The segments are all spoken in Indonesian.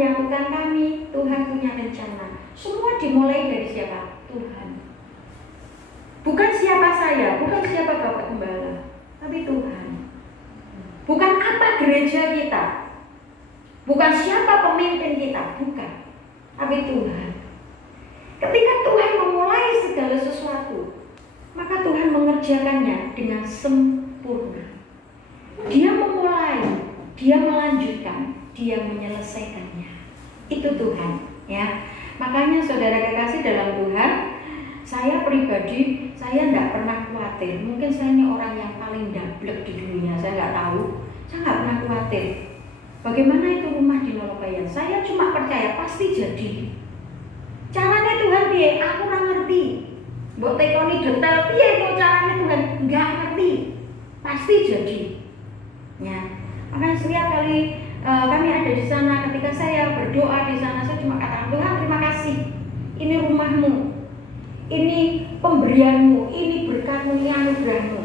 menyatukan kami. Tuhan punya rencana. Semua dimulai dari siapa? Tuhan. Bukan siapa saya, bukan siapa Bapak Gembala, tapi Tuhan. Bukan apa gereja kita, bukan siapa pemimpin kita, bukan, tapi Tuhan. Ketika Tuhan memulai segala sesuatu, maka Tuhan mengerjakannya dengan sempurna. Dia memulai, Dia melanjutkan, Dia menyelesaikannya. Itu Tuhan, ya. Makanya saudara kekasih dalam Tuhan, saya pribadi, saya tidak pernah khawatir. Mungkin saya ini orang yang paling dablek di dunia, saya nggak tahu. Saya nggak pernah khawatir. Bagaimana itu rumah di Nolobayan? Saya cuma percaya pasti jadi. Caranya Tuhan dia, aku nggak ngerti. Mbok tekoni detail, piye itu caranya Tuhan? Nggak ngerti. Pasti jadi. Ya, makanya setiap kali kami ada di sana, ketika saya berdoa di sana, saya cuma katakan, Tuhan terima kasih. Ini rumahmu, ini pemberianmu, ini berkatmu, ini anugerahmu.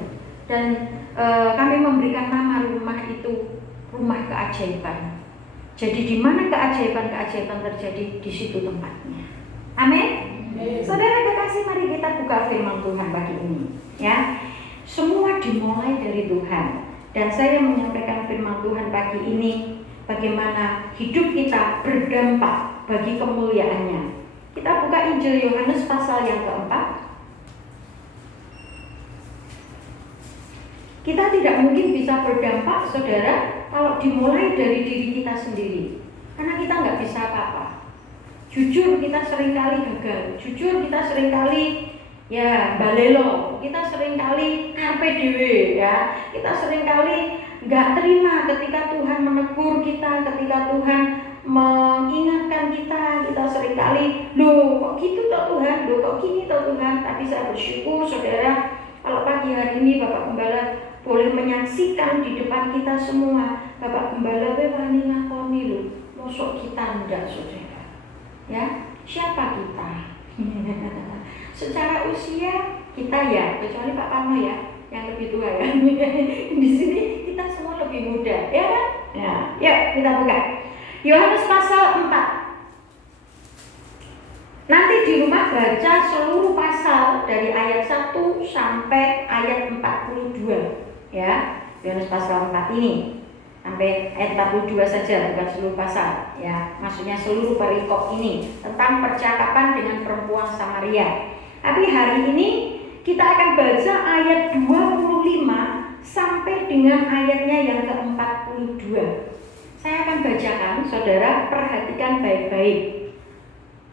Dan kami memberikan nama rumah itu rumah keajaiban. Jadi di mana keajaiban-keajaiban terjadi, di situ tempatnya. Amin. Saudara kekasih, mari kita buka firman Tuhan pagi ini, ya. Semua dimulai dari Tuhan. Dan saya menyampaikan firman Tuhan pagi ini, bagaimana hidup kita berdampak bagi kemuliaannya. Kita buka Injil Yohanes pasal yang keempat. Kita tidak mungkin bisa berdampak, saudara, kalau dimulai dari diri kita sendiri. Karena kita nggak bisa apa-apa. Jujur kita seringkali gagal. Jujur kita seringkali ya balelo. Kita seringkali karpe dewe, ya. Kita seringkali nggak terima ketika Tuhan menegur kita, ketika Tuhan mengingatkan kita seringkali, loh kok gitu toh Tuhan, loh kok gini toh Tuhan. Tapi saya bersyukur saudara, kalau pagi hari ini Bapak Gembala boleh menyaksikan di depan kita semua, Bapak Gembala wani ngakoni loh, mosok kita enggak saudara. Ya, siapa kita? Secara usia kita ya, kecuali Pak Pano ya, yang lebih tua ya. Di sini kita semua lebih muda, ya kan? Ya, yuk kita buka Yohanes pasal 4. Nanti di rumah baca seluruh pasal dari ayat 1 sampai ayat 42, ya. Yohanes pasal 4 ini sampai ayat 42 saja, bukan seluruh pasal, ya. Maksudnya seluruh perikop ini tentang percakapan dengan perempuan Samaria. Tapi hari ini kita akan baca ayat 25 sampai dengan ayatnya yang ke-42. Saya akan bacakan, saudara perhatikan baik-baik.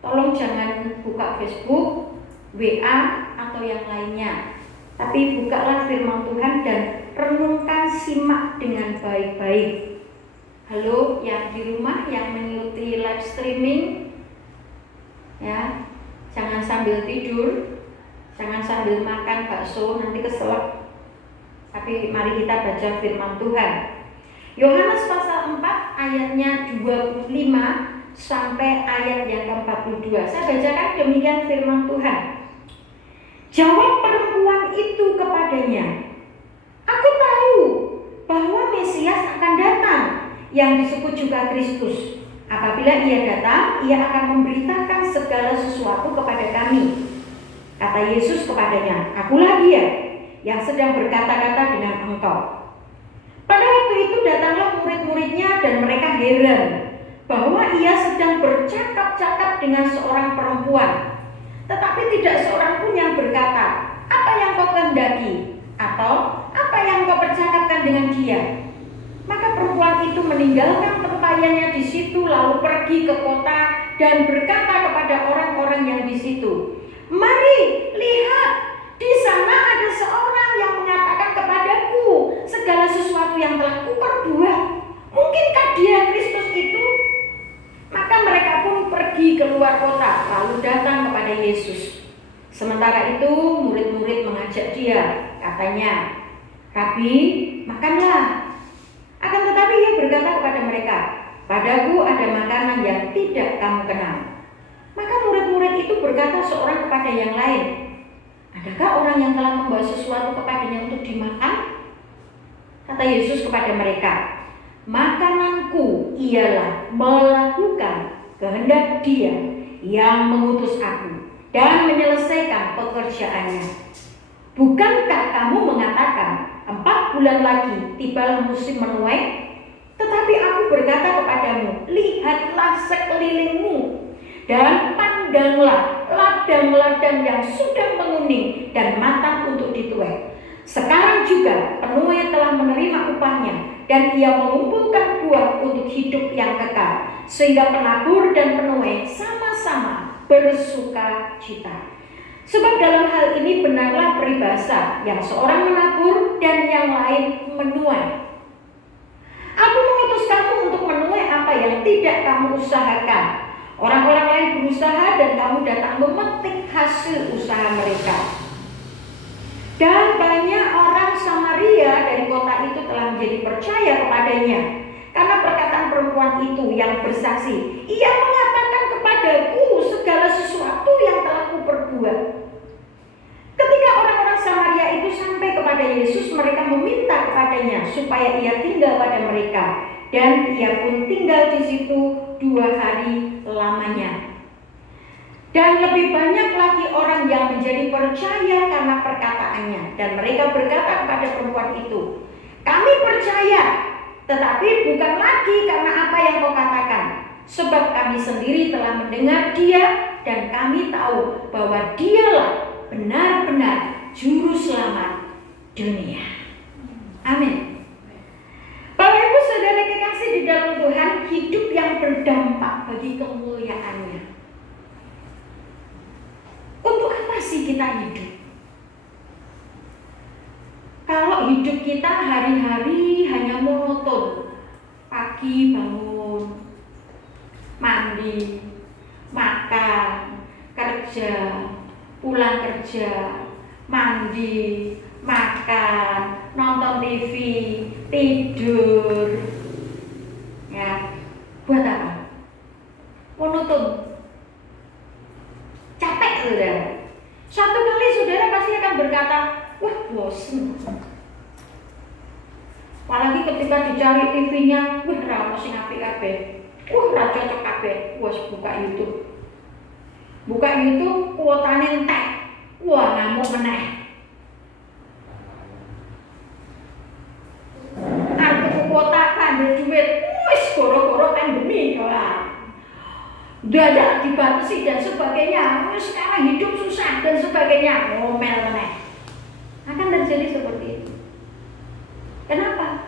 Tolong jangan buka Facebook, WA, atau yang lainnya. Tapi bukalah firman Tuhan dan renungkan, simak dengan baik-baik. Halo yang di rumah yang mengikuti live streaming, ya, jangan sambil tidur, jangan sambil makan bakso nanti keselak. Tapi mari kita baca firman Tuhan. Yohanes pasal 4 ayatnya 25 sampai ayat yang ke-42. Saya bacakan demikian firman Tuhan. Jawab perempuan itu kepadanya, aku tahu bahwa Mesias akan datang, yang disebut juga Kristus. Apabila ia datang, ia akan memberitakan segala sesuatu kepada kami. Kata Yesus kepadanya, akulah dia yang sedang berkata-kata dengan engkau. Pada waktu itu datanglah murid-muridnya dan mereka heran bahwa ia sedang bercakap-cakap dengan seorang perempuan. Tetapi tidak seorang pun yang berkata, apa yang kau kehendaki? Atau apa yang kau percakapkan dengan dia? Maka perempuan itu meninggalkan tempayannya di situ, lalu pergi ke kota dan berkata kepada orang-orang yang di situ, mari lihat, di sana ada seorang yang mengatakan kepadaku segala sesuatu yang telah kuperbuat. Mungkinkah dia Kristus itu? Maka mereka pun pergi keluar kota, lalu datang kepada Yesus. Sementara itu murid-murid mengajak dia, katanya, Rabi, makanlah. Akan tetapi ia berkata kepada mereka, padaku ada makanan yang tidak kamu kenal. Maka murid-murid itu berkata seorang kepada yang lain, adakah orang yang telah membawa sesuatu kepadanya untuk dimakan? Kata Yesus kepada mereka, makananku ialah melakukan kehendak Dia yang mengutus aku dan menyelesaikan pekerjaannya. Bukankah kamu mengatakan 4 bulan lagi tibalah musim menuai? Tetapi aku berkata kepadamu, lihatlah sekelilingmu dan pandanglah ladang-ladang yang sudah menguning dan matang untuk dituai. Sekarang juga penuai telah menerima upahnya, dan ia mengumpulkan buah untuk hidup yang kekal, sehingga penabur dan penuai sama-sama bersuka cita. Sebab dalam hal ini benarlah peribahasa, yang seorang menabur dan yang lain menuai. Aku mengutus kamu untuk menuai apa yang tidak kamu usahakan. Orang-orang lain berusaha dan kamu datang memetik hasil usaha mereka. Dan banyak orang Samaria dari kota itu telah menjadi percaya kepadanya karena perkataan perempuan itu yang bersaksi, ia mengatakan kepadaku segala sesuatu yang telah kuperbuat. Ketika orang-orang Samaria itu sampai kepada Yesus, mereka meminta kepadanya supaya ia tinggal pada mereka, dan ia pun tinggal di situ 2 hari lamanya. Dan lebih banyak lagi orang yang menjadi percaya karena perkataannya, dan mereka berkata kepada perempuan itu, kami percaya, tetapi bukan lagi karena apa yang kau katakan, sebab kami sendiri telah mendengar Dia, dan kami tahu bahwa Dialah benar-benar juru selamat dunia. Amin. Bapak Ibu Saudara kekasih di dalam Tuhan, hidup yang berdampak bagi kemuliaan-Nya. Untuk apa sih kita hidup? Kalau hidup kita hari-hari hanya monoton, pagi bangun, mandi, makan, kerja, pulang kerja, mandi, makan, nonton TV, tidur. Ya, buat apa? Monoton. Capek saudara. Satu kali saudara pasti akan berkata, wah bosan. Apalagi ketika dicari TV-nya, wah ra ono sing apik kabeh. Wah ra cocok kabeh. Wah buka YouTube. Buka YouTube kuotane entek. Wah ngamuk meneh. Arep kuota kan duit. Wis goro-goro pandemi ora. Dadak dibatasi dan sebagainya. Sekarang hidup susah dan sebagainya. Ngomel meneh. Akan terjadi seperti itu. Kenapa?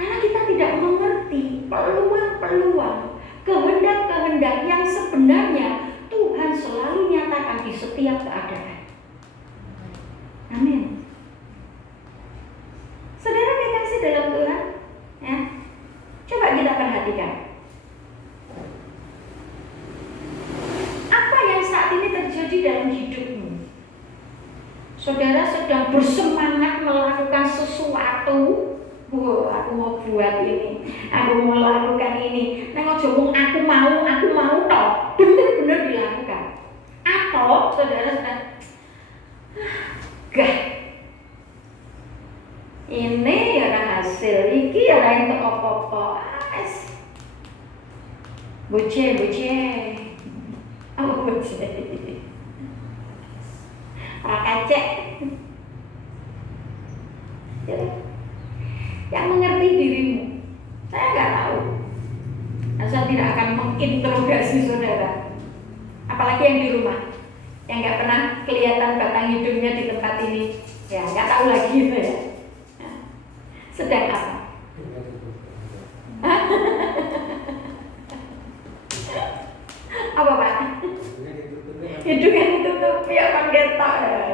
Karena kita tidak mengerti peluang-peluang, kehendak-kehendak yang sebenarnya Tuhan selalu nyatakan di setiap keadaan. Amin. Saudara kekasih dalam Tuhan, ya, coba kita perhatikan. Apa yang saat ini terjadi dalam hidupmu? Saudara sedang bersemangat melakukan sesuatu. Wah, aku mau buat ini, aku mau lakukan ini. Nah, ojo ngomong aku mau toh. Benar-benar dilakukan. Atau saudara sedang gah. Ini ya hasil, iki ya itu apa-apa. Boce. Apa boce? Rakacek. Yang mengerti dirimu. Saya nggak tahu. Saya tidak akan menginterogasi saudara. Apalagi yang di rumah, yang nggak pernah kelihatan batang hidungnya di tempat ini, ya nggak tahu lagi itu ya. Sedang apa? Apa Pak? Hidungnya ditutup, ya kan ketok ya.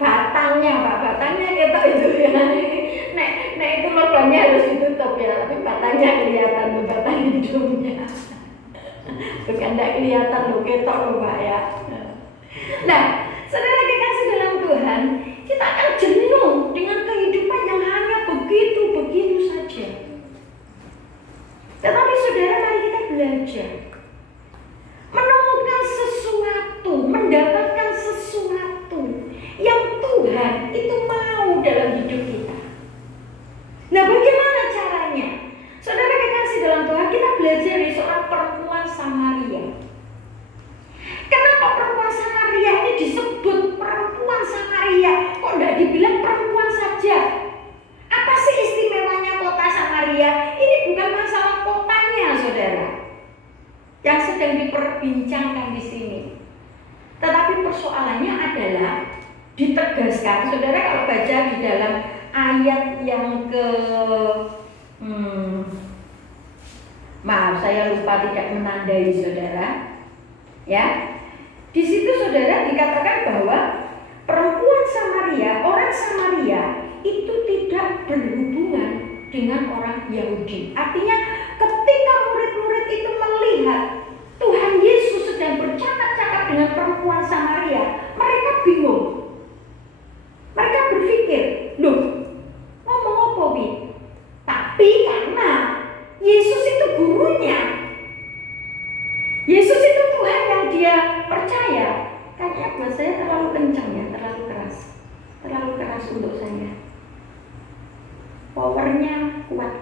Batangnya Pak, batangnya ketok itu ya. Nek itu lubangnya harus ditutup ya, tapi batangnya kelihatan tuh, batang hidungnya. Bukan tidak kelihatan loh, ketok loh Pak ya. Nah, saudara kekasih dalam Tuhan, kita akan jenuh dengan kehidupan yang hanya begitu saja. Tetapi saudara, mari kita belajar menemukan sesuatu, mendapatkan sesuatu yang Tuhan itu mau dalam hidup kita. Nah, bagaimana caranya? Saudara kekasih dalam Tuhan, kita belajar dari seorang perempuan Samaria. Kenapa perempuan Samaria ini disebut perempuan Samaria? Kok tidak dibilang perempuan saja? Apa sih istimewanya kota Samaria? Ini bukan masalah kotanya, saudara, yang sedang diperbincangkan di sini. Tetapi persoalannya adalah ditegaskan, saudara, kalau baca di dalam ayat yang maaf, saya lupa tidak menandai, saudara. Ya, di situ saudara dikatakan bahwa perempuan Samaria, orang Samaria itu tidak berhubungan dengan orang Yahudi. Artinya ketika murid-murid itu melihat Tuhan Yesus sedang bercakap-cakap dengan perempuan Samaria, mereka bingung. Mereka berpikir, loh, ngomong apa, Bi? Tapi karena Yesus itu gurunya, Yesus itu Tuhan yang dia percaya. Kayaknya buat saya terlalu kencang ya, terlalu keras untuk saya. Powernya kuat,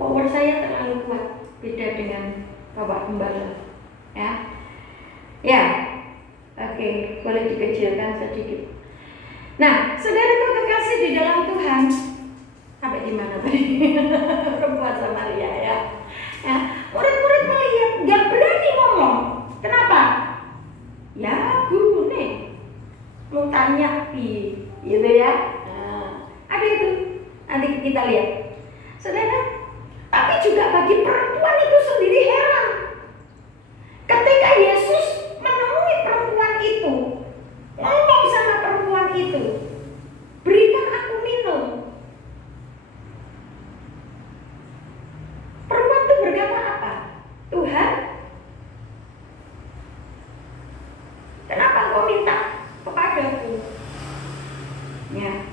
power saya terlalu kuat, beda dengan Bapak Gembala. Ya, oke, boleh dikecilkan sedikit. Nah, saudaraku kekasih di dalam Tuhan, sampai di mana tadi? Perempuan Samaria, ya. Murid-murid melihat nggak berani ngomong. Kenapa? Ya, guru nih mau tanya gitu ya. Ada itu, nanti kita lihat, saudara. Tapi juga bagi perempuan itu sendiri heran. Ketika Yesus menemui perempuan itu, ngomong sama perempuan itu, berikan aku minum. Perempuan itu berkata apa? Tuhan, kenapa kau minta kepadaku? Ya.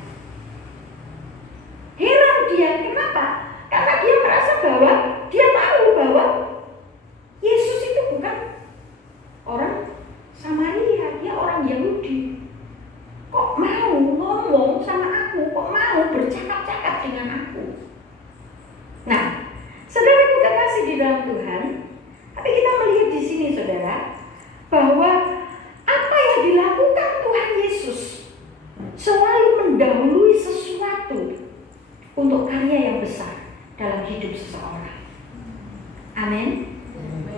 Heran dia, kenapa? Karena dia merasa bahwa dia tahu bahwa Yesus itu bukan orang Samaria, dia orang Yahudi. Kok mau ngomong sama aku? Kok mau bercakap-cakap dengan aku? Nah, saudaraku kekasih di dalam Tuhan, tapi kita melihat di sini, saudara, bahwa apa yang dilakukan Tuhan Yesus selalu mendahului sesuatu untuk karya yang besar dalam hidup seseorang. Amin.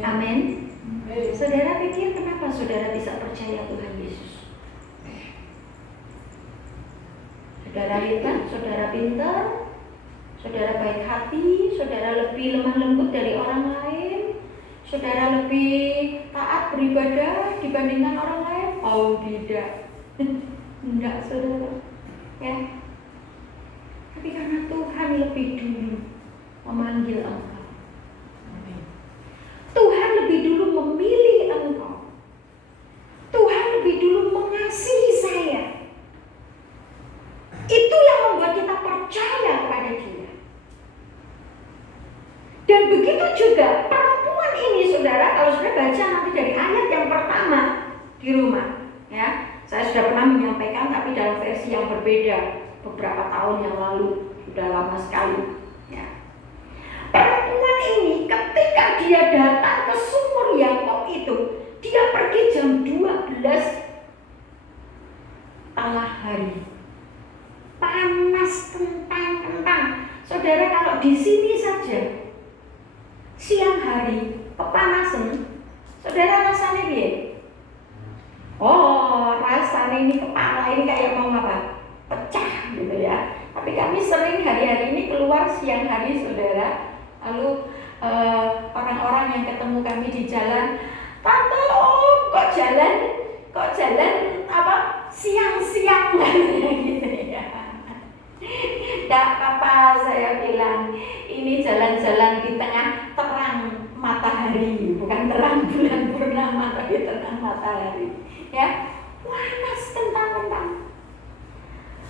Amin. Saudara pikir kenapa saudara bisa percaya Tuhan Yesus? Saudara hebat, saudara pintar, saudara baik hati, saudara lebih lemah lembut dari orang lain, saudara lebih taat beribadah dibandingkan orang lain? Oh tidak. Enggak, saudara. Ya. Tapi karena Tuhan lebih dulu memanggil engkau, Tuhan lebih dulu memilih engkau, Tuhan lebih dulu mengasihi saya. Itu yang membuat kita percaya kepada Dia. Dan begitu juga perempuan ini, saudara, kalau saudara baca nanti dari ayat yang pertama di rumah, ya. Saya sudah pernah menyampaikan tapi dalam versi yang berbeda beberapa tahun yang lalu, sudah lama sekali. Ya. Perempuan ini ketika dia datang ke sumur Yakov itu, dia pergi jam 12 tengah hari. Panas kentang-kentang. Saudara, kalau di sini saja siang hari kepanasan, saudara rasanya piye? Oh, rasanya ini kepala ini kayak mau apa? Pecah gitu ya. Tapi kami sering hari-hari ini keluar siang hari, saudara. Lalu orang-orang yang ketemu kami di jalan, Tante, kok jalan apa siang-siang gitu ya. Tidak apa-apa, saya bilang ini jalan-jalan di tengah terang matahari, bukan terang bulan purnama, tapi terang matahari. Ya, panas kentang-kentang.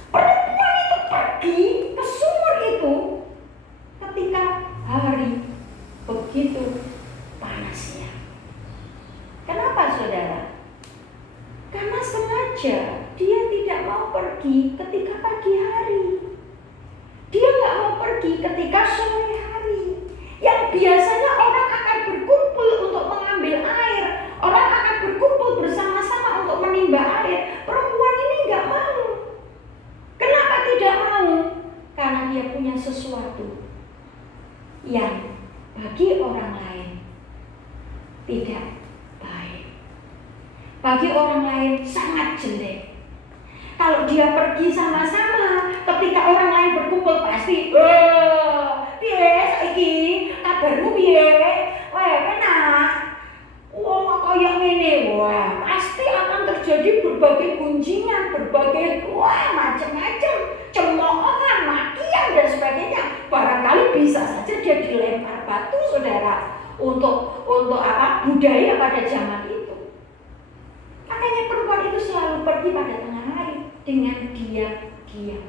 Perempuan itu pergi ke sumur itu ketika hari begitu panasnya. Kenapa, saudara? Karena sengaja dia tidak mau pergi ketika pagi hari. Dia nggak mau pergi ketika sore hari. Yang biasanya orang akan berkumpul untuk mengambil air, orang akan berkumpul bersama-sama untuk menimba air. Perempuan ini nggak mau. Kenapa tidak mau? Karena dia punya sesuatu yang bagi orang lain tidak baik, bagi orang lain sangat jelek. Kalau dia pergi sama-sama, ketika orang lain berkumpul pasti, piye saiki kabarmu piye? Wah, kena. Wah, kayak ngene. Wah, pasti akan terjadi berbagai gunjingan, berbagai macam-macam, cemoohan, makian dan sebagainya. Barangkali bisa saja dia dilempar batu, saudara, untuk apa? Budaya pada zaman itu. Makanya perempuan itu selalu pergi pada tengah hari dengan diam-diam,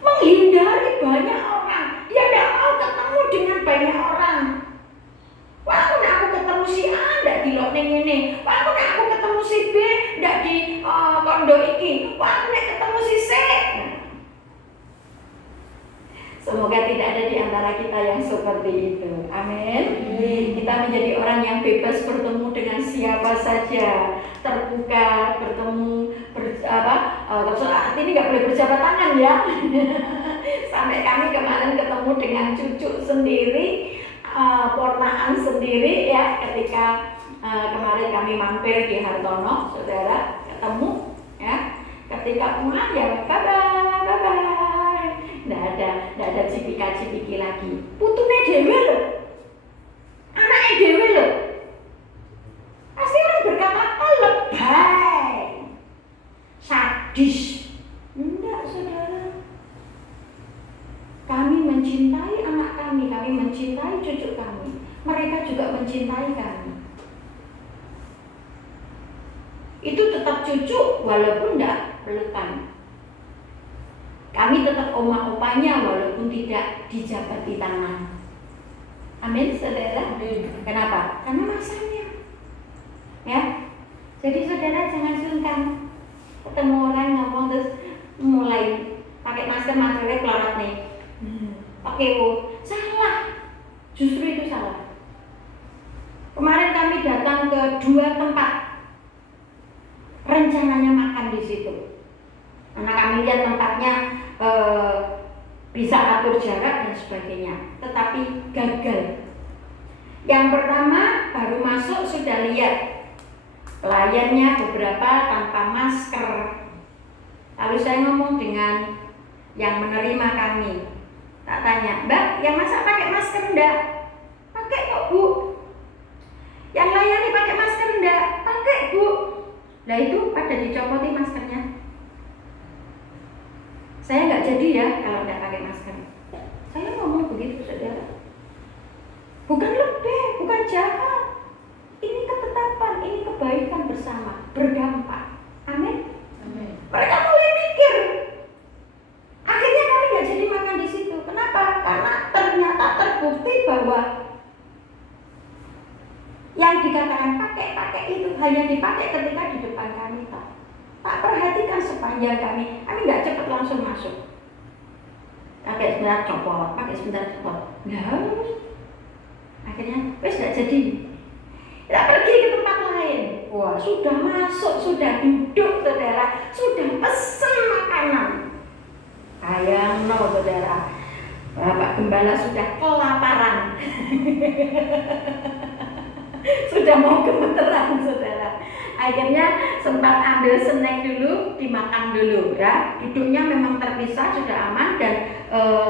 menghindari banyak orang. Dia tidak mau ketemu dengan banyak orang. Wah, aku ketemu si A ndak dilok ning ngene. Wah, aku ketemu si B ndak di kondo iki. Wah, aku ketemu si C. Semoga tidak ada di antara kita yang seperti itu. Amin. Kita menjadi orang yang bebas bertemu dengan siapa saja, terbuka, bertemu ini nggak boleh berjabat tangan ya. Sampai kami kemarin ketemu dengan cucu sendiri, ponakan sendiri ya, ketika kemarin kami mampir di Hartono, saudara, ketemu ya. Ketika pulang ya bye-bye. Nggak ada cipika-cipiki lagi. Putune dhewe lho, anaknya dhewe lho. Pasti orang berkata, oh lebay, sadis. Enggak, saudara. Kami mencintai anak kami mencintai cucu kami. Mereka juga mencintai kami. Itu tetap cucu walaupun enggak pelukan. Kami tetap oma-opanya walaupun tidak dijabati tangan. Amin, saudara. Amin. Kenapa? Karena masanya. Ya. Jadi saudara jangan sungkan. Ketemu orang ngomong terus mulai pakai masker, maskernya pelorot nih. Oke, Bu. Salah. Justru itu salah. Kemarin kami datang ke 2 tempat. Rencananya makan di situ. Karena kami lihat tempatnya bisa atur jarak dan sebagainya, tetapi gagal. Yang pertama baru masuk sudah lihat pelayannya beberapa tanpa masker. Lalu saya ngomong dengan yang menerima kami, tak tanya, Mbak, yang masak pakai masker enggak? Pakai kok, Bu. Yang layani pakai masker enggak? Pakai, Bu. Nah itu pada dicopoti maskernya. Saya nggak jadi ya kalau nggak pakai masker. Saya ngomong begitu, saudara. Bukan lebih, bukan jahat. Ini ketetapan, ini kebaikan bersama, berdampak. Amin. Amin. Mereka mulai mikir. Akhirnya kami nggak jadi makan di situ. Kenapa? Karena ternyata terbukti bahwa yang dikatakan pakai itu hanya dipakai ketika di depan kami, Pak. Tak perhatikan sepanjang kami nggak cepat langsung masuk. Pakai sebentar copot, Nah, akhirnya wes nggak jadi. Kita pergi ke tempat lain. Wah, sudah masuk, sudah duduk, saudara, sudah pesen makanan. Ayang no, saudara. Bapak Gembala sudah kelaparan. Sudah mau gemeteran, saudara. Akhirnya sempat ambil snack dulu, dimakan dulu ya. Duduknya memang terpisah, sudah aman. Dan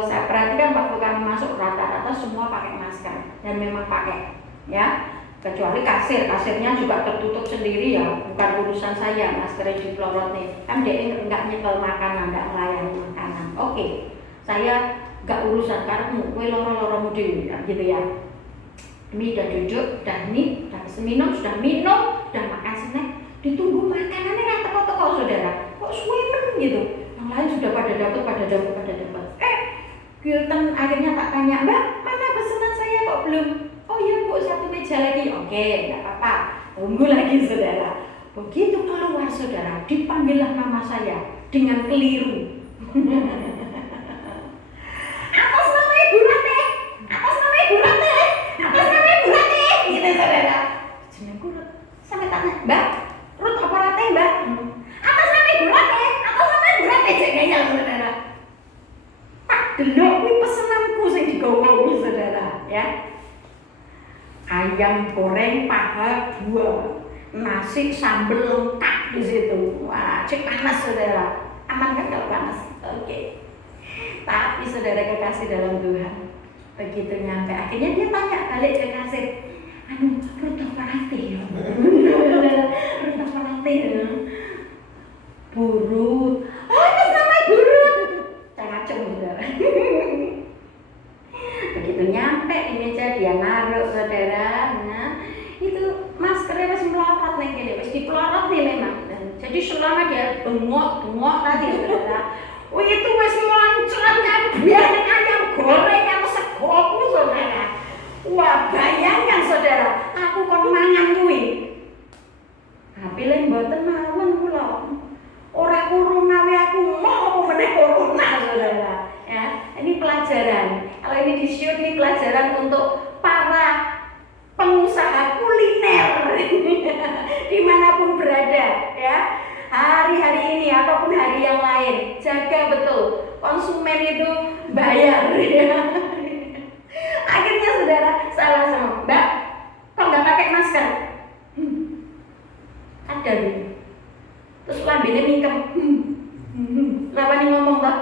saya perhatikan waktu kami masuk rata-rata semua pakai masker. Dan memang pakai ya. Kecuali kasirnya juga tertutup sendiri ya. Bukan urusan saya, maskernya dipelorot nih. Kan dia enggak nyekel makanan, enggak melayani makanan. Oke, saya enggak urusan karepmu, kowe loro-loromu dhewe gitu ya. Kami sudah duduk, sudah minum, sudah makan snack, ditunggu makanannya nggak teko-teko, saudara. Kok suwemen gitu? Yang lain sudah pada dapat. Gilten akhirnya tak tanya, Mbak, mana pesanan saya kok belum? Oh iya Bu, 1 meja lagi. Oke, nggak apa-apa. Tunggu lagi, saudara. Begitu keluar, saudara, dipanggillah nama saya dengan keliru. Atas nama Ibu Ratih, atas ya. Ayam goreng paha 2, nasi sambal lengkap di situ. Wah, cek panas saudara. Aman kan kalau panas? Oke. Tapi saudara kekasih dalam Tuhan, begitu nyampe akhirnya dia tanya balik ke kasir, rute parate ya? Rute parate ya? Burut. Oh, itu namanya burut. Cacem saudara. Begitu nyampe di meja dia naruh saudara. Nah, itu maskernya masih melorot nih gini, masih dipelorot nih memang. Dan jadi selama dia bengok tadi saudara, itu masih melancuran biar ayam goreng yang segoku saudara. Wah, bayangkan saudara, aku kon mangan kuwi. Tapi lek mboten mawon kula. Ora corona wae aku mau meneh corona saudara. Ya, ini pelajaran. Kalau ini di-shoot ini pelajaran untuk para pengusaha kuliner dimanapun berada ya. Hari-hari ini ataupun hari yang lain, jaga betul konsumen itu bayar ya. Akhirnya saudara salah sama Mbak, kok nggak pakai masker? Ada nih. Terus lambene mingkem. Kenapa nih ngomong toh?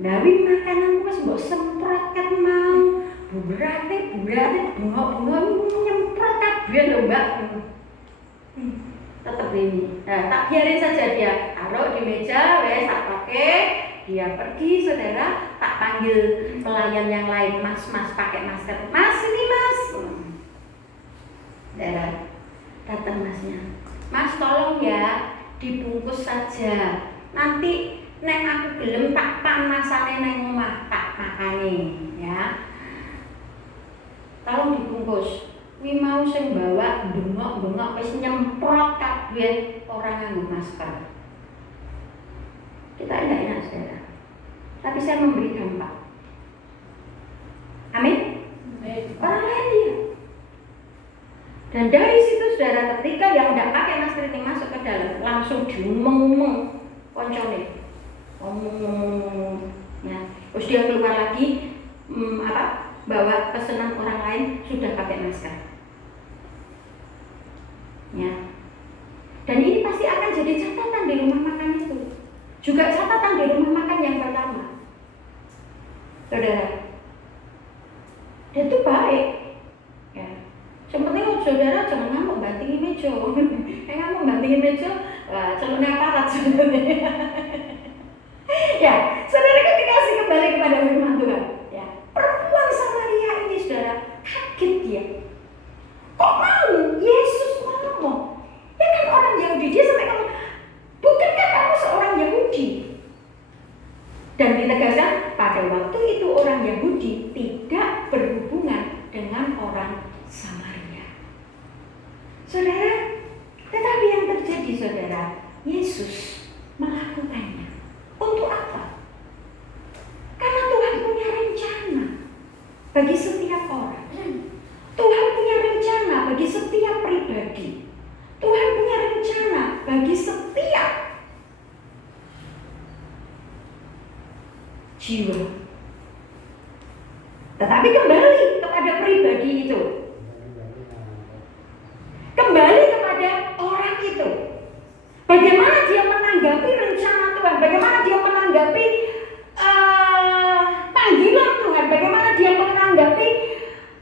Dawi makanan wis mbok semprot kan mau. Berarti bengok-bengok nyemprot kabeh lho Mbak. Tetap ini. Nah, tak biarin saja dia taruh di meja, wes tak pakai. Dia pergi saudara, tak panggil pelayan yang lain, mas pakai masker. Mas ini mas. Saudara, datang masnya. Mas tolong ya dibungkus saja. Nanti nek aku gelem tak panasane nang omah tak makane ya. Tolong dibungkus. Wi mau sing bawa bengok-bengok wis nyemprot kabeh ora nganggo masker. Kita enggak enak saudara. Tapi saya memberi dampak. Amin. Orang lain dia. Dan dari situ saudara, ketika yang tidak pakai masker ini masuk ke dalam, langsung diumeng-umeng koncone. Ya. Terus dia keluar lagi, bawa pesanan orang lain sudah pakai masker. Ya. Dan ini pasti akan jadi catatan di rumah makan itu. Juga catatan di rumah makan yang pertama. Saudara, dia itu baik. Ya. Yang penting saudara jangan ngamuk bantingin meja. Ngamuk bantingin meja, wah calonnya aparat sebenarnya. Ya, saudara kan dikasih kembali kepada firman Tuhan. Ya, perempuan Samaria ini saudara kaget dia. Kok mau Yesus ngomong? Ya kan orang Yahudi, dia sampai ngomong, bukankah kamu seorang Yahudi? Dan ditegaskan pada waktu itu orang Yahudi tidak berhubungan dengan orang Samaria. Saudara, tetapi yang terjadi saudara, Yesus melakukannya. Untuk apa? Karena Tuhan punya rencana bagi setiap orang. Tuhan punya rencana bagi setiap pribadi. Tuhan punya rencana bagi setiap jiwa. Tetapi kembali kepada pribadi itu. Kembali kepada orang itu. Bagaimana dia menanggapi rencana Tuhan? Bagaimana dia menanggapi panggilan Tuhan? Bagaimana dia menanggapi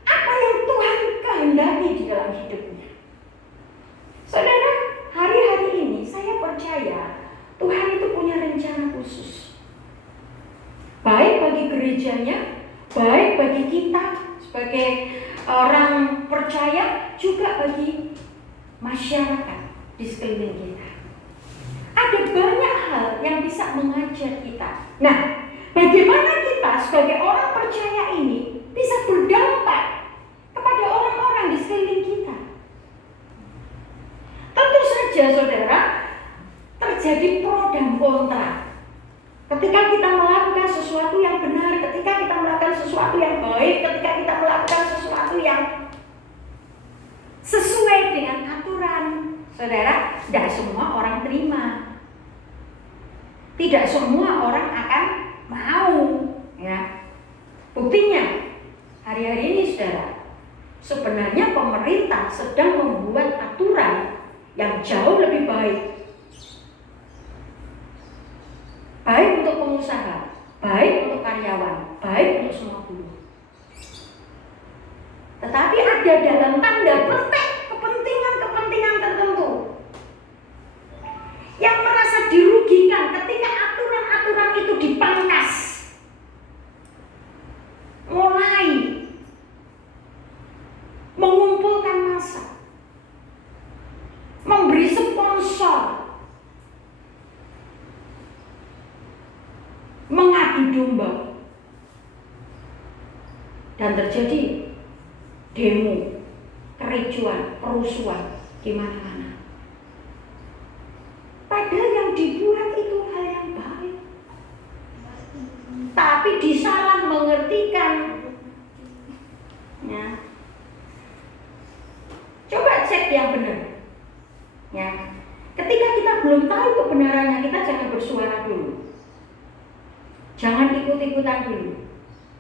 apa yang Tuhan kehendaki di dalam hidupnya? Saudara, hari-hari ini saya percaya Tuhan itu punya rencana khusus. Baik bagi gerejanya, baik bagi kita sebagai orang percaya, juga bagi masyarakat di sekeliling kita. Ada banyak hal yang bisa mengajar kita. Nah, bagaimana kita sebagai orang percaya ini bisa berdampak kepada orang-orang di sekeliling kita? Tentu saja saudara, terjadi pro dan kontra. Ketika kita melakukan sesuatu yang benar, ketika kita melakukan sesuatu yang baik, ketika kita melakukan sesuatu yang sesuai dengan aturan, saudara, tidak semua orang terima. Tidak semua orang akan mau, ya. Buktinya, Hari-hari ini saudara, sebenarnya pemerintah sedang membuat aturan yang jauh lebih baik. Baik untuk pengusaha, baik untuk karyawan, baik untuk semua buruh. Tetapi ada dalam tanda petik kepentingan-kepentingan tertentu yang merasa dirugikan ketika aturan-aturan itu dipangkas. Mulai mengumpulkan massa, memberi sponsor, mengadu domba, dan terjadi demo, kericuan, kerusuhan di mana-mana. Padahal yang dibuat itu hal yang baik, tapi disalah mengertikan. Ya. Coba cek yang benar. Ya. Ketika kita belum tahu kebenarannya, kita jangan bersuara dulu. Jangan ikut-ikutan dulu.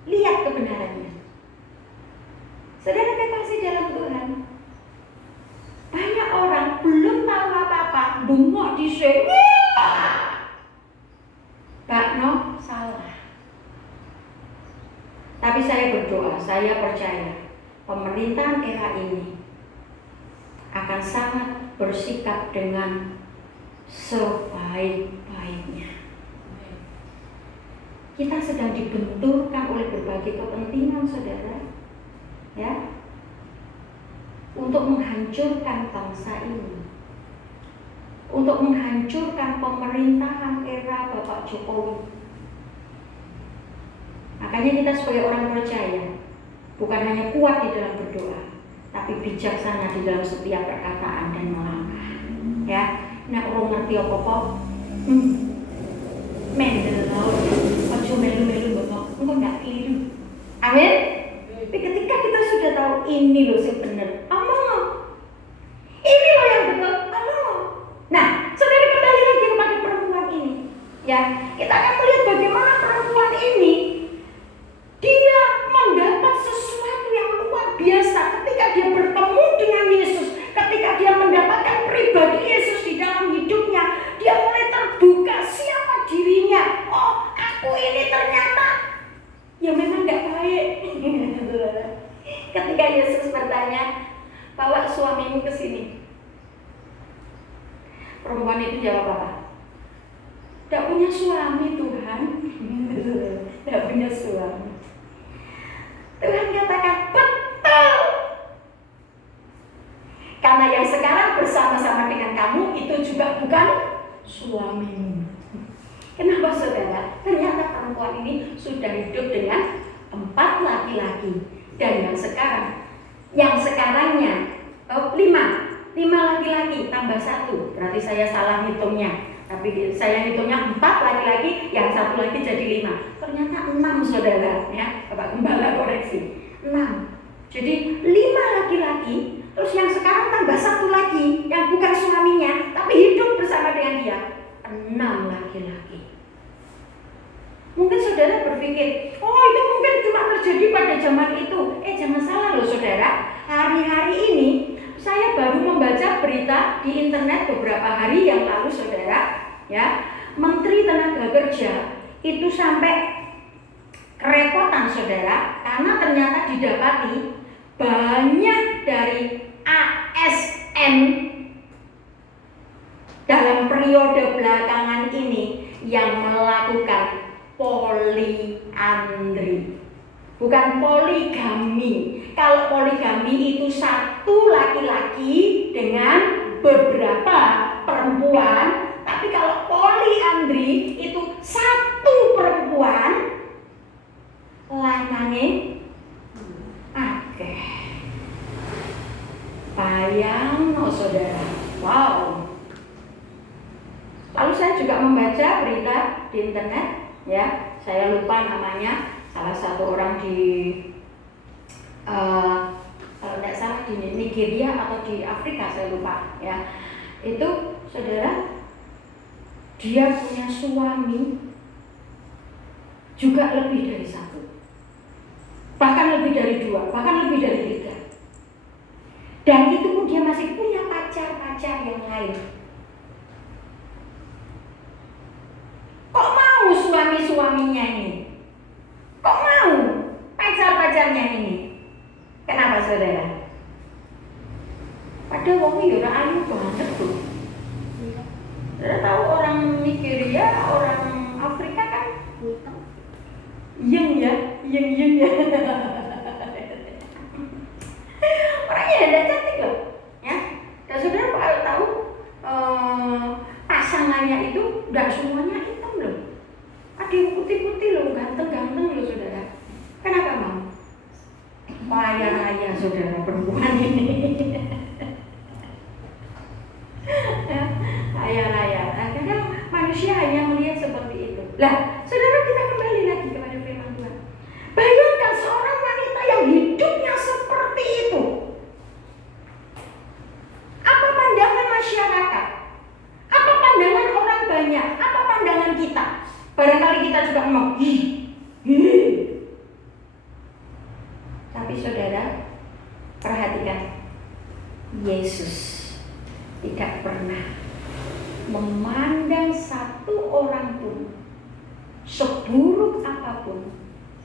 Lihat kebenarannya. Saudara kekasih dalam Tuhan, banyak orang belum tahu apa-apa, bengok di sini. Bakno salah. Tapi saya berdoa, saya percaya pemerintahan era ini akan sangat bersikap dengan sebaik-baiknya. Kita sedang dibenturkan oleh berbagai kepentingan, saudara, ya, untuk menghancurkan bangsa ini, untuk menghancurkan pemerintahan era Bapak Jokowi. Makanya kita sebagai orang percaya bukan hanya kuat di dalam berdoa, tapi bijaksana di dalam setiap perkataan dan melangkah. Ya, nek orang ngerti apa-apa, mendelok, ojo melu-melu bengok, engko ndak keliru. Amin. Tapi ketika kita sudah tahu ini loh yang benar, omong. Ini loh yang betul, omong. Nah, saudara kembali lagi kepada perempuan ini. Ya, kita akan melihat bagaimana perempuan ini dia mendapat sesuatu yang luar biasa ketika dia bertemu dengan Yesus, ketika dia mendapatkan pribadi Yesus di dalam hidupnya, dia mulai terbuka siapa dirinya. Oh, aku ini ternyata ya memang gak baik. Ketika Yesus bertanya, bawa suamimu ke sini, perempuan itu jawab apa? Gak punya suami, Tuhan. Gak punya suami. Tuhan katakan, betul. Karena yang sekarang bersama-sama dengan kamu itu juga bukan suamimu. Kenapa saudara? Ternyata perempuan ini sudah hidup dengan 4 laki-laki. Dan yang sekarangnya 5 laki-laki tambah 1. Berarti saya salah hitungnya. Tapi saya hitungnya 4 laki-laki, yang 1 lagi jadi 5. Ternyata 6 saudara, ya. Bapak Gembala koreksi, 6. Jadi 5 laki-laki, terus yang sekarang tambah 1 lagi yang bukan suaminya, tapi hidup bersama dengan dia, 6 laki-laki. Mungkin saudara berpikir, oh itu mungkin cuma terjadi pada zaman itu. Jangan salah loh saudara. Hari-hari ini saya baru membaca berita di internet beberapa hari yang lalu saudara, ya, Menteri Tenaga Kerja itu sampai kerepotan saudara, karena ternyata didapati banyak dari ASN dalam periode belakangan ini yang melakukan poliandri, bukan poligami. Kalau poligami itu 1 laki-laki dengan beberapa perempuan, tapi kalau poliandri itu 1 perempuan lanange akeh. Bayang saudara, wow. Lalu saya juga membaca berita di internet, ya, saya lupa namanya, salah satu orang di kalau tidak salah di Nigeria atau di Afrika, saya lupa, ya. Itu saudara, dia punya suami juga lebih dari 1, bahkan lebih dari 2, bahkan lebih dari 3. Dan itu pun dia masih punya pacar-pacar yang lain. Kok mau suami-suaminya ini? Kok mau pacar-pacarnya ini? Kenapa saudara? Padahal wong iki ora ayu banget tuh. Saudara tahu orang Nigeria, orang Afrika kan yang ya. Orangnya ada cantik loh, ya. Dan saudara tahu pasangannya itu nggak semuanya hitam loh. Ada yang putih-putih loh, ganteng-ganteng loh saudara. Kenapa mau? Kaya-kaya saudara perempuan ini. Kaya-kaya. Kadang manusia hanya melihat seperti itu. Lah, saudara, kita kembali lagi kepada firman Tuhan. Bayangkan seorang wanita yang hidupnya seperti itu. Apa pandangan masyarakat? Apa pandangan orang banyak? Apa pandangan kita? Barangkali kita juga ngomong, Tapi saudara, perhatikan, Yesus tidak pernah memandang satu orang pun, seburuk apapun,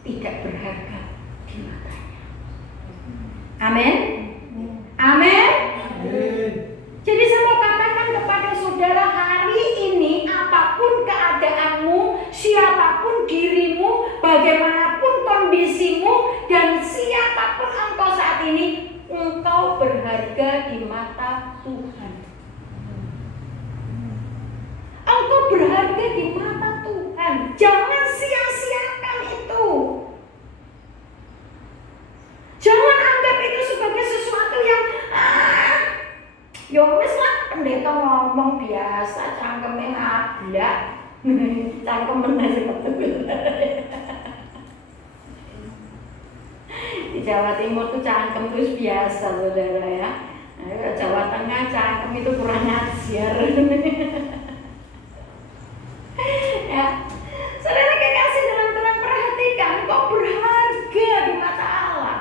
tidak berharga di matanya. Amin. Amin. Jadi saya mau katakan kepada saudara, hari ini apapun keadaanmu, siapapun dirimu, bagaimanapun kondisimu, dan siapapun engkau saat ini, engkau berharga di mata Tuhan. Engkau berharga di mata Tuhan. Jangan sia-siakan itu. Jangan anggap itu sebagai sesuatu yang ya wis lah, pendeta ngomong biasa, cangkeme ablak. Cangkemen sing betul. Di Jawa Timur tuh cangkem terus biasa saudara ya. Jawa Tengah cangkem itu kurang ajar. Ya, saudara kekasih dalam Tuhan, perhatikan, kau berharga di mata Allah.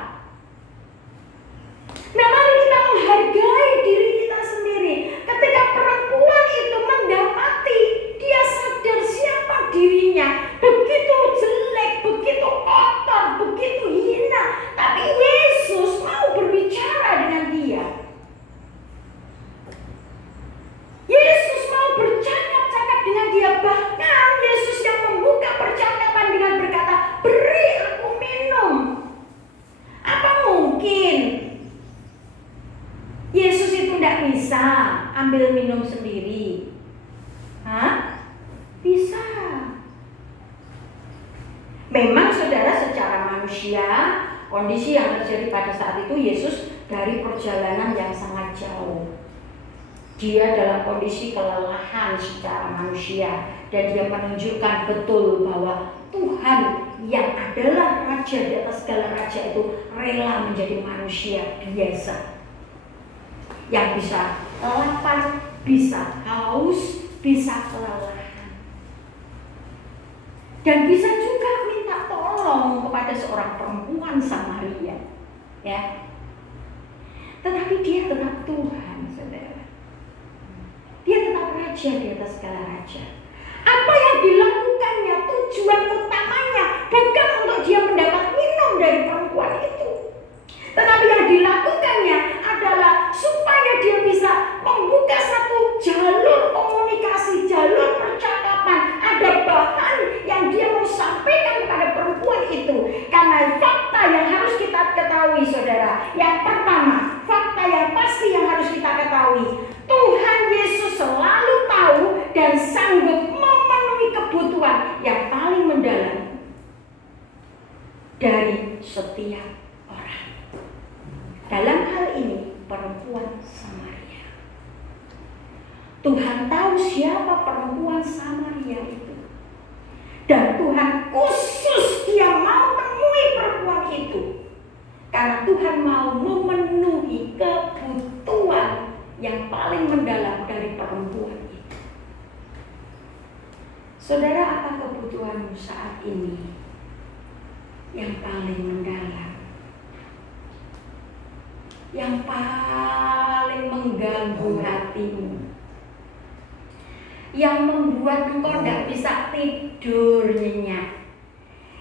Nah, mari kita menghargai diri kita sendiri. Ketika perempuan itu mendapati, dia sadar siapa dirinya, begitu jelek, begitu kotor, begitu hina, tapi Yesus mau berbicara dengan dia. Yesus mau bercakap-cakap dengan dia. Bahkan Yesus yang membuka percakapan dengan berkata, beri aku minum. Apa mungkin Yesus itu tidak bisa ambil minum sendiri? Hah? Bisa. Memang saudara, secara manusia, kondisi yang terjadi pada saat itu, Yesus dari perjalanan yang sangat jauh. Dia dalam kondisi kelelahan secara manusia, dan dia menunjukkan betul bahwa Tuhan yang adalah Raja di atas segala raja itu rela menjadi manusia biasa yang bisa lapar, bisa haus, bisa kelelahan, dan bisa juga minta tolong kepada seorang perempuan Samaria, ya. Tetapi dia tetap Tuhan, saudara. Dia tetap raja di atas segala raja. Apa yang dilakukannya, tujuan utamanya bukan untuk dia mendapat minum dari perempuan itu, tetapi yang dilakukannya adalah supaya dia bisa membuka satu jalur komunikasi, jalur percakapan. Ada bahan yang dia mau sampaikan kepada perempuan itu. Karena fakta yang harus kita ketahui, saudara, yang pertama, fakta yang pasti yang harus kita ketahui, Tuhan Yesus selalu tahu dan sanggup memenuhi kebutuhan yang paling mendalam dari setiap orang. Dalam hal ini, perempuan Samaria. Tuhan tahu siapa perempuan Samaria itu. Dan Tuhan khusus dia mau temui perempuan itu. Karena Tuhan mau memenuhi kebutuhan yang paling mendalam dari perempuan itu. Saudara, apa kebutuhanmu saat ini yang paling mendalam? hatimu, yang membuat engkau tidak bisa tidur nyenyak,